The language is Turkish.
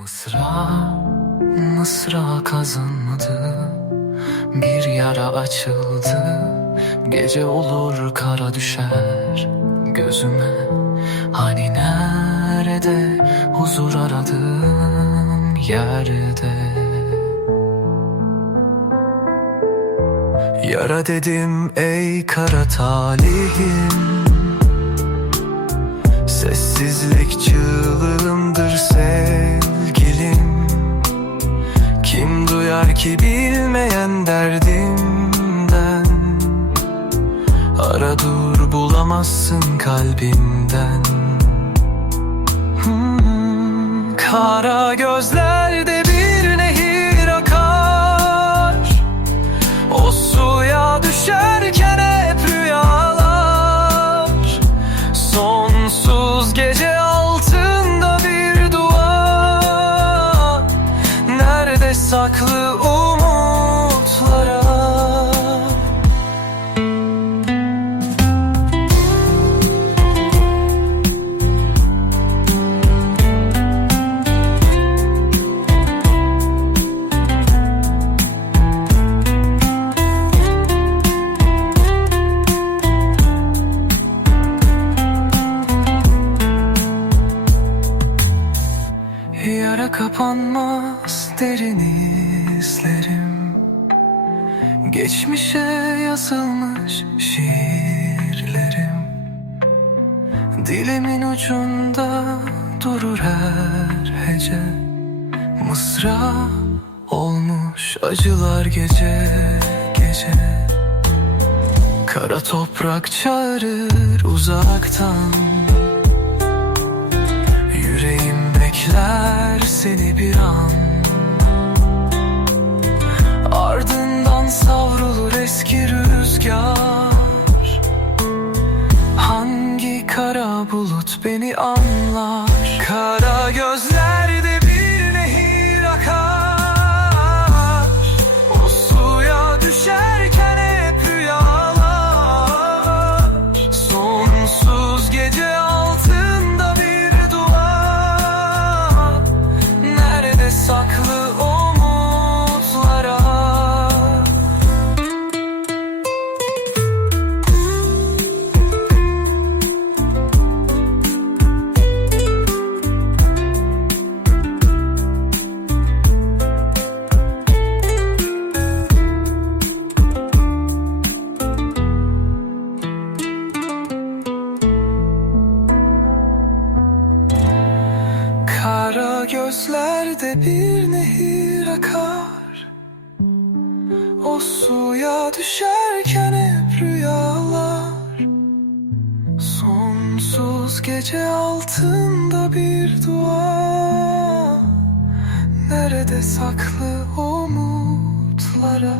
Mısra, mısra kazınmadı Bir yara açıldı. Gece olur kara düşer. Gözüme Hani nerede huzur aradım? Yerde. Yara dedim ey kara talihim Sessizlik çığlığımdır Duyar ki bilmeyen derdimden. Ara dur bulamazsın kalbinden Hmm, Kara gözlerde Nerede saklı Yara kapanmaz derin izlerim. Geçmişe yazılmış şiirlerim. Dilimin ucunda durur her hece. Mısra olmuş acılar gece gece. Kara toprak çağırır uzaktan. Yüreğim bekler seni bir an. Ardından savrulur eski rüzgar. Hangi kara bulut beni anlar Gözlerde bir nehir akar. O suya düşerken hep rüyalar. Sonsuz gece altında bir dua. Nerede saklı umutlara